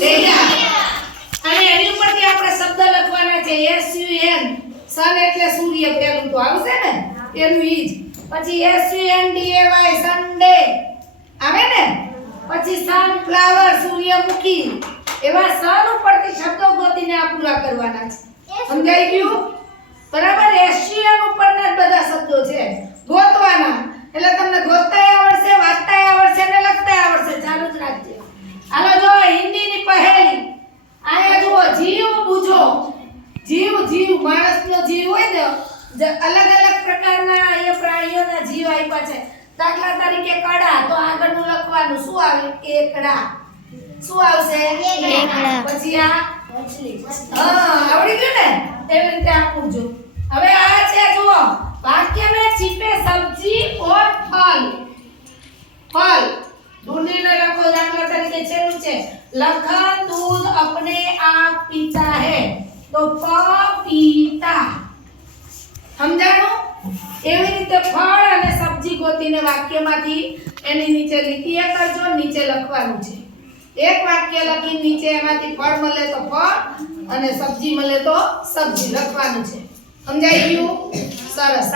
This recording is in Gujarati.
રહ્યા. અને એની ઉપરથી આપણે શબ્દ લખવાના છે SUN. સન એટલે સૂર્ય પેલું તો આવશે ને એનું ઈ જ. પછી SUNDAY સન્ડે આવે ને. પછી સનફ્લાવર સૂર્યમુખી. એવા સન ઉપરથી શબ્દો ગોતીને આ પૂરા કરવાના છે. સમજાઈ ગયું? બરાબર. SUN ઉપરના જ બધા શબ્દો છે ગોતવાના. એટલે તમને ગોતતાય આવડશે, વાંચતાય આવડશે અને લખતાય આવડશે. ચાલુ જ રાખજો. હાલો જો હિન્દીની પહેલી. આયા જુઓ જીવ બુજો. જીવ જીવ માણસનો જીવ હોય ને અલગ અલગ પ્રકારના એ પ્રાણીઓના જીવ આપ્યા છે. દાખલા તરીકે કડા તો આગળનું લખવાનું શું આવે? એકડા. શું આવશે? એકડા. પછી આ આવડી ગયું ને? એવી રીતે આપું જો. હવે આ છે જુઓ वाक्य में छिपे सब्जी और फल. फल ढूंढीने लखो. दाखला तरीके छेलू छे लखन दूध अपने आप पीता है तो पपीता. સમજાણું? એવી રીતે ફળ અને સબ્જી ગોતીને વાક્યમાંથી એની નીચે લીટી એ કરજો. નીચે લખવાનું છે. એક વાક્ય લખી નીચે એમાંથી ફળ મળે તો ફળ અને સબ્જી મળે તો સબ્જી લખવાનું છે. સમજાઈ ગયું? સરસ.